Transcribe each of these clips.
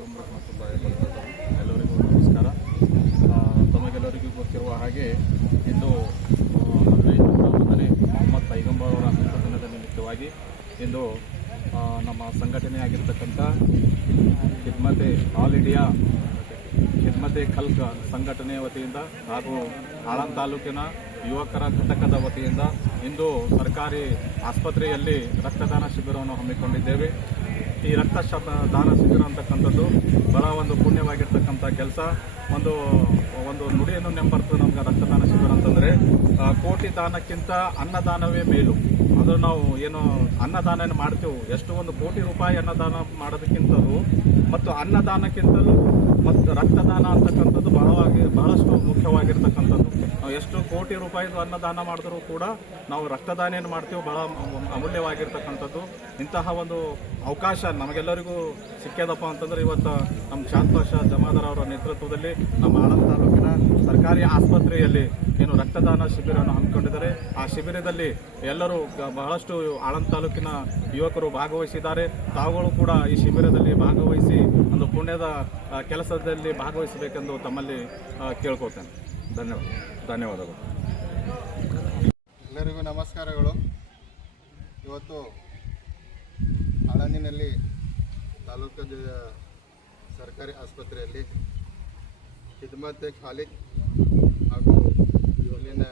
ರಹಮತುಲ್ಲಾಹಿ ವಬರಕಾತುಹು. ಎಲ್ಲರಿಗೂ ನಮಸ್ಕಾರ. ತಮಗೆಲ್ಲರಿಗೂ ಗೊತ್ತಿರುವ ಹಾಗೆ ಇಂದು 15ನೇ ಮೊಹಮ್ಮದ್ ಪೈಗಂಬರ್ ಅವರ ಹುಟ್ಟುದಿನದ ನಿಮಿತ್ತವಾಗಿ ಇಂದು ನಮ್ಮ ಸಂಘಟನೆಯಾಗಿರ್ತಕ್ಕಂಥ ಖಿದ್ಮತೆ ಆಲ್ ಇಂಡಿಯಾ ಖಿದ್ಮತೆ ಖಲ್ಕ್ ಸಂಘಟನೆಯ ವತಿಯಿಂದ ಹಾಗೂ ಆಳಂದ ತಾಲೂಕಿನ ಯುವಕರ ಘಟಕದ ವತಿಯಿಂದ ಇಂದು ಸರ್ಕಾರಿ ಆಸ್ಪತ್ರೆಯಲ್ಲಿ ರಕ್ತದಾನ ಶಿಬಿರವನ್ನು ಹಮ್ಮಿಕೊಂಡಿದ್ದೇವೆ. ಈ ದಾನ ಶಿಬಿರ ಅಂತಕ್ಕಂಥದ್ದು ಬಹಳ ಒಂದು ಪುಣ್ಯವಾಗಿರ್ತಕ್ಕಂಥ ಕೆಲಸ. ಒಂದು ನುಡಿಯನ್ನು ನೆಂಬರ್ತದೆ ನಮ್ಗೆ ರಕ್ತದಾನ ಶಿಬಿರ ಅಂತಂದರೆ, ಕೋಟಿ ದಾನಕ್ಕಿಂತ ಅನ್ನದಾನವೇ ಮೇಲು. ಅದು ನಾವು ಏನು ಅನ್ನದಾನ ಮಾಡ್ತೀವಿ, ಎಷ್ಟು ಒಂದು ಕೋಟಿ ರೂಪಾಯಿ ಅನ್ನದಾನ ಮಾಡೋದಕ್ಕಿಂತಲೂ ಮತ್ತು ಅನ್ನದಾನಕ್ಕಿಂತಲೂ ಮತ್ತು ರಕ್ತದಾನ ಅಂತಕ್ಕಂಥದ್ದು ಬಹಳಷ್ಟು ಮುಖ್ಯವಾಗಿರ್ತಕ್ಕಂಥದ್ದು. ನಾವು ಎಷ್ಟು ಕೋಟಿ ರೂಪಾಯಿದು ಅನ್ನದಾನ ಮಾಡಿದ್ರೂ ಕೂಡ ನಾವು ರಕ್ತದಾನ ಏನು ಮಾಡ್ತೀವಿ ಬಹಳ ಅಮೂಲ್ಯವಾಗಿರ್ತಕ್ಕಂಥದ್ದು. ಇಂತಹ ಒಂದು ಅವಕಾಶ ನಮಗೆಲ್ಲರಿಗೂ ಸಿಕ್ಕ್ಯದಪ್ಪ ಅಂತಂದ್ರೆ ಇವತ್ತು ನಮ್ಮ ಶಾಂತ್ ಬಾಷಾ ಜಮಾದಾರ್ ಅವರ ನೇತೃತ್ವದಲ್ಲಿ ನಮ್ಮ ಆಳಂದ ತಾಲೂಕಿನ ಸರ್ಕಾರಿ ಆಸ್ಪತ್ರೆಯಲ್ಲಿ ಏನು ರಕ್ತದಾನ ಶಿಬಿರವನ್ನು ಹಮ್ಮಿಕೊಂಡಿದ್ದಾರೆ. ಆ ಶಿಬಿರದಲ್ಲಿ ಎಲ್ಲರೂ ಬಹಳಷ್ಟು ಆಳಂದ ತಾಲೂಕಿನ ಯುವಕರು ಭಾಗವಹಿಸಿದ್ದಾರೆ. ತಾವುಗಳು ಕೂಡ ಈ ಶಿಬಿರದಲ್ಲಿ ಭಾಗವಹಿಸಿ ಒಂದು ಪುಣ್ಯದ ಕೆಲಸದಲ್ಲಿ ಭಾಗವಹಿಸಬೇಕೆಂದು ತಮ್ಮಲ್ಲಿ ಕೇಳ್ಕೊಳ್ತೇನೆ. ಧನ್ಯವಾದಗಳು. ಎಲ್ಲರಿಗೂ ನಮಸ್ಕಾರಗಳು. ಇವತ್ತು ಆಳಂದಿನಲ್ಲಿ ತಾಲೂಕು ಸರ್ಕಾರಿ ಆಸ್ಪತ್ರೆಯಲ್ಲಿ ಖಿದ್ಮತೆ ಖಾಲಿಕ್ ಹಾಗೂ ಇಲ್ಲಿನ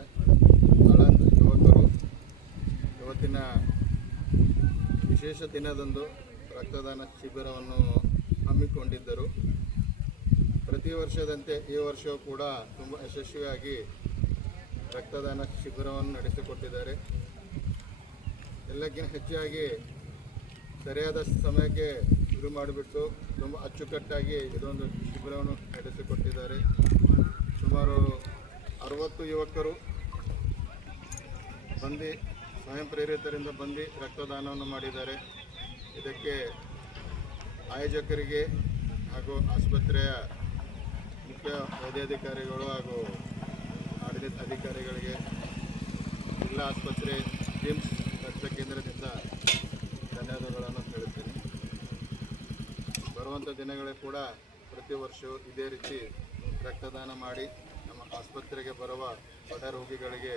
ಆಳಂದ ಯುವಕರು ಇವತ್ತಿನ ವಿಶೇಷ ದಿನದಂದು ರಕ್ತದಾನ ಶಿಬಿರವನ್ನು ಹಮ್ಮಿಕೊಂಡಿದ್ದರು. ಪ್ರತಿ ವರ್ಷದಂತೆ ಈ ವರ್ಷವೂ ಕೂಡ ತುಂಬ ಯಶಸ್ವಿಯಾಗಿ ರಕ್ತದಾನ ಶಿಬಿರವನ್ನು ನಡೆಸಿಕೊಟ್ಟಿದ್ದಾರೆ. ಎಲ್ಲಕ್ಕಿಂತ ಹೆಚ್ಚಾಗಿ ಸರಿಯಾದ ಸಮಯಕ್ಕೆ ಶುರು ಮಾಡಿಬಿಟ್ಟು ತುಂಬ ಅಚ್ಚುಕಟ್ಟಾಗಿ ಇದೊಂದು ಶಿಬಿರವನ್ನು ನಡೆಸಿಕೊಟ್ಟಿದ್ದಾರೆ. ಸುಮಾರು 60 ಯುವಕರು ಬಂದು ಸ್ವಯಂ ಪ್ರೇರಿತರಿಂದ ಬಂದು ರಕ್ತದಾನವನ್ನು ಮಾಡಿದ್ದಾರೆ. ಇದಕ್ಕೆ ಆಯೋಜಕರಿಗೆ ಹಾಗೂ ಆಸ್ಪತ್ರೆಯ ಮುಖ್ಯ ವೈದ್ಯಾಧಿಕಾರಿಗಳು ಹಾಗೂ ಆಡಳಿತ ಅಧಿಕಾರಿಗಳಿಗೆ, ಜಿಲ್ಲಾ ಆಸ್ಪತ್ರೆ ಕಿಮ್ಸ್ ರಕ್ತ ಕೇಂದ್ರದಿಂದ ಧನ್ಯವಾದಗಳನ್ನು ಹೇಳುತ್ತೇನೆ. ಬರುವಂಥ ದಿನಗಳಲ್ಲಿ ಕೂಡ ಪ್ರತಿ ವರ್ಷವೂ ಇದೇ ರೀತಿ ರಕ್ತದಾನ ಮಾಡಿ ನಮ್ಮ ಆಸ್ಪತ್ರೆಗೆ ಬರುವ ಬಡ ರೋಗಿಗಳಿಗೆ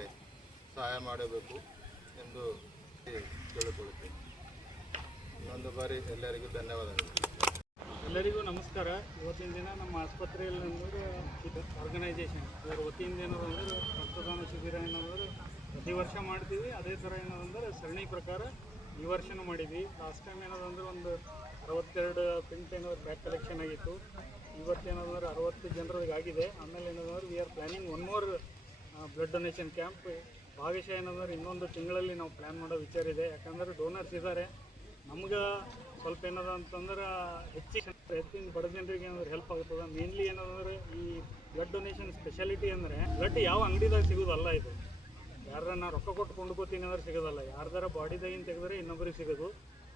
ಸಹಾಯ ಮಾಡಬೇಕು ಎಂದು ಕೇಳಿಕೊಳ್ಳುತ್ತೇನೆ. ಇನ್ನೊಂದು ಬಾರಿ ಎಲ್ಲರಿಗೂ ಧನ್ಯವಾದಗಳು. ಎಲ್ಲರಿಗೂ ನಮಸ್ಕಾರ. ಇವತ್ತಿನ ದಿನ ನಮ್ಮ ಆಸ್ಪತ್ರೆಯಲ್ಲಿ ಅಂದ್ರೆ ಇದು ಆರ್ಗನೈಜೇಷನ್ ಇದರ ವತಿಯಿಂದ ಏನದಂದ್ರೆ ರಕ್ತದಾನ ಶಿಬಿರ ಏನಂದ್ರೆ ಪ್ರತಿ ವರ್ಷ ಮಾಡ್ತೀವಿ. ಅದೇ ಥರ ಏನದಂದ್ರೆ ಸರಣಿ ಪ್ರಕಾರ ಈ ವರ್ಷನೂ ಮಾಡಿದ್ವಿ. ಲಾಸ್ಟ್ ಟೈಮ್ ಏನದಂದ್ರೆ ಒಂದು 62 ಪಿಂಟ್ ಏನಾದ್ರು ಬ್ಯಾಕ್ ಕಲೆಕ್ಷನ್ ಆಗಿತ್ತು. ಇವತ್ತೇನಂದ್ರೆ 60 ಜನರಿಗೆ ಆಗಿದೆ. ಆಮೇಲೆ ಏನಂದ್ರೆ we are planning one more blood donation camp. ಭಾಗಶಃ ಏನಂದ್ರೆ ಇನ್ನೊಂದು ತಿಂಗಳಲ್ಲಿ ನಾವು ಪ್ಲ್ಯಾನ್ ಮಾಡೋ ವಿಚಾರ ಇದೆ. ಯಾಕಂದ್ರೆ ಡೋನರ್ಸ್ ಇದ್ದಾರೆ. ನಮ್ಗೆ ಸ್ವಲ್ಪ ಏನದ ಅಂತಂದ್ರೆ ಹೆಚ್ಚಿನ ಬಡ ಜನರಿಗೆ ಏನಾದ್ರು ಹೆಲ್ಪ್ ಆಗ್ತದೆ. ಮೇನ್ಲಿ ಏನಂದ್ರೆ ಈ ಬ್ಲಡ್ ಡೊನೇಷನ್ ಸ್ಪೆಷಾಲಿಟಿ ಅಂದರೆ ಬ್ಲಡ್ ಯಾವ ಅಂಗಡಿದಾಗ ಸಿಗೋದಲ್ಲ. ಇದು ಯಾರನ್ನ ರೊಕ್ಕ ಕೊಟ್ಟು ಕೊಂಡ್ಕೋತೀನಿ ಅಂದ್ರೆ ಸಿಗೋದಲ್ಲ. ಯಾರ್ದಾರ ಬಾಡಿದಾಗಿನ ತೆಗೆದ್ರೆ ಇನ್ನೊಬ್ಬರಿಗೆ ಸಿಗೋದು.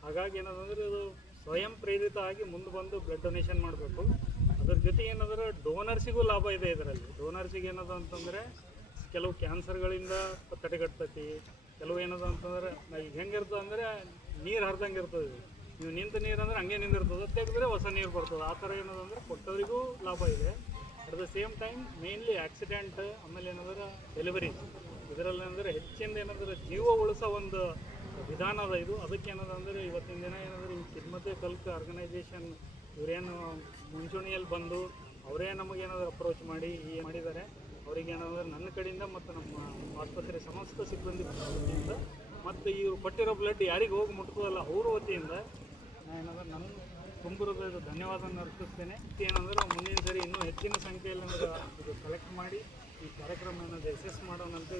ಹಾಗಾಗಿ ಏನದಂದ್ರೆ ಇದು ಸ್ವಯಂ ಪ್ರೇರಿತ ಆಗಿ ಮುಂದೆ ಬಂದು ಬ್ಲಡ್ ಡೊನೇಷನ್ ಮಾಡಬೇಕು. ಅದ್ರ ಜೊತೆಗೆ ಏನಂದ್ರೆ ಡೋನರ್ಸಿಗೂ ಲಾಭ ಇದೆ ಇದರಲ್ಲಿ. ಡೋನರ್ಸಿಗೆ ಏನದ ಅಂತಂದರೆ ಕೆಲವು ಕ್ಯಾನ್ಸರ್ಗಳಿಂದ ತಡೆಗಟ್ತೈತಿ. ಕೆಲವು ಏನದ ಅಂತಂದ್ರೆ ಈಗ ಹೆಂಗಿರ್ತದೆ ಅಂದರೆ ನೀರು ಹರಿದಂಗೆ ಇರ್ತದೆ. ನೀವು ನಿಂತ ನೀರು ಅಂದರೆ ಹಂಗೆ ನಿಂದಿರ್ತದೆ, ತೆಗೆದ್ರೆ ಹೊಸ ನೀರು ಬರ್ತದೆ. ಆ ಥರ ಏನದಂದ್ರೆ ಕೊಟ್ಟವರಿಗೂ ಲಾಭ ಇದೆ. At the same time mainly accident, ಆಮೇಲೆ ಏನಂದ್ರೆ ಡೆಲಿವರಿ, ಇದರಲ್ಲಿ ಅಂದರೆ ಹೆಚ್ಚಿನ ಏನಂದ್ರೆ ಜೀವ ಉಳಿಸೋ ಒಂದು ವಿಧಾನ ಅದ ಇದು. ಅದಕ್ಕೆ ಏನದಂದರೆ ಇವತ್ತಿನ ದಿನ ಏನಂದ್ರೆ ಈ ಖಿದ್ಮತೆ ಖಲ್ಕ್ ಆರ್ಗನೈಜೇಷನ್ ಇವರೇನು ಮುಂಚೂಣಿಯಲ್ಲಿ ಬಂದು ಅವರೇ ನಮಗೇನಾದರೂ ಅಪ್ರೋಚ್ ಮಾಡಿದ್ದಾರೆ. ಅವರಿಗೇನಾದ್ರೆ ನನ್ನ ಕಡೆಯಿಂದ ಮತ್ತು ನಮ್ಮ ಆಸ್ಪತ್ರೆ ಸಮಸ್ತ ಸಿಬ್ಬಂದಿ ವತಿಯಿಂದ ಮತ್ತು ಇವರು ಕೊಟ್ಟಿರೋ ಬ್ಲಡ್ ಯಾರಿಗೆ ಹೋಗಿ ಮುಟ್ಕೋದಲ್ಲ ಅವ್ರ ವತಿಯಿಂದ ಏನಂದ್ರೆ ನನ್ನ ತುಂಬಿರೋದು ಧನ್ಯವಾದವನ್ನು ಅರ್ಪಿಸ್ತೇನೆ. ಏನಂದ್ರೆ ಮುಂದಿನ ಸರಿ ಇನ್ನೂ ಹೆಚ್ಚಿನ ಸಂಖ್ಯೆಯಲ್ಲಿ ಅಂದ್ರೆ ಇದು ಕಲೆಕ್ಟ್ ಮಾಡಿ ಈ ಕಾರ್ಯಕ್ರಮ ಏನಾದರೂ ಯಶಸ್ಸು ಮಾಡೋಣ ಅಂತ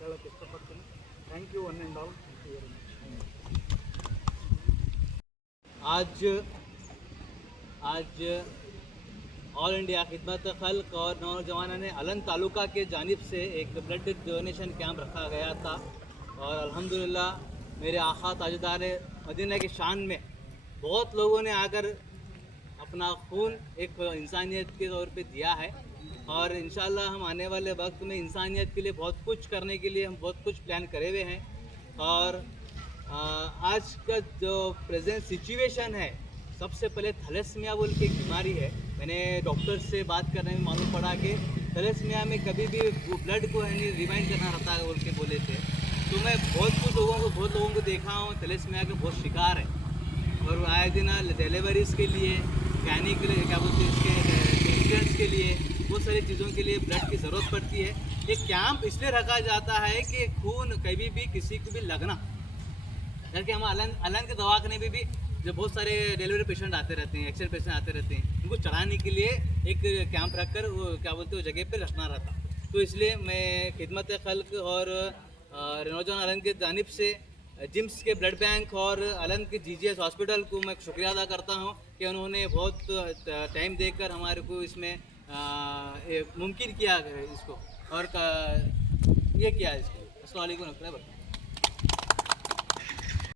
ಹೇಳಕ್ಕೆ ಇಷ್ಟಪಡ್ತೀನಿ. Thank you one and all. Thank you very much. आज ऑल इंडिया खिदमत खल्क और नौजवानों ने आलंद तालुका के जानिब से एक ब्लड डोनेशन कैंप रखा गया था और अल्हम्दुलिल्लाह मेरे आका ताजदार मदीना की शान में बहुत लोगों ने आकर अपना खून एक इंसानियत के तौर पे दिया है और इंशाल्लाह हम आने वाले वक्त में इंसानियत के लिए बहुत कुछ करने के लिए हम बहुत कुछ प्लान करे हुए हैं। और आज का जो प्रेजेंट सिचुएशन है सबसे पहले थैलेसीमिया बोल के एक बीमारी है। मैंने डॉक्टर से बात करने में मालूम पड़ा कि थैलेसीमिया में कभी भी ब्लड को यानी रिवाइंड करना रहता है बोल के बोले थे। तो मैं बहुत लोगों को देखा हूँ थैलेसीमिया के बहुत शिकार है, और वो आए दिन डिलीवरीज के लिए, गायनी के लिए, क्या बोलते हैं, इसके एक्सीडेंट्स के लिए, बहुत सारी चीज़ों के लिए ब्लड की ज़रूरत पड़ती है। एक कैंप इसलिए रखा जाता है कि खून कभी भी किसी को भी लगना, जबकि हम अलन के दवाखाने में भी जब बहुत सारे डिलीवरी पेशेंट आते रहते हैं, एक्सीडेंट पेशेंट आते रहते हैं, उनको चढ़ाने के लिए एक कैंप रखकर वो क्या बोलते हैं वो जगह पे रखना रहता। तो इसलिए मैं खिदमत खल्क और नौजवान अलन के जानिब से जिम्स के ब्लड बैंक और अलन के GGS हॉस्पिटल को मैं शुक्रिया अदा करता हूँ कि उन्होंने बहुत टाइम देकर हमारे को इसमें मुमकिन किया इसको, और ये किया इसको। अस्सलाम वालेकुम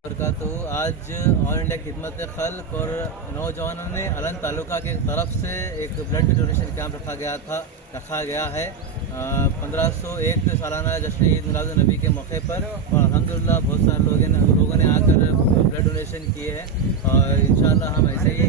तो आज ऑल इंडिया खिदमत खल्क और नौजवानों ने अलन तालुका के तरफ से एक ब्लड डोनेशन कैंप रखा गया है 1501 सालाना जश्न ईद मिलाद नबी के मौके पर, और अल्हम्दुलिल्लाह बहुत सारे लोगों ने आकर ब्लड डोनेशन किए हैं, और इंशाअल्लाह हम ऐसे ही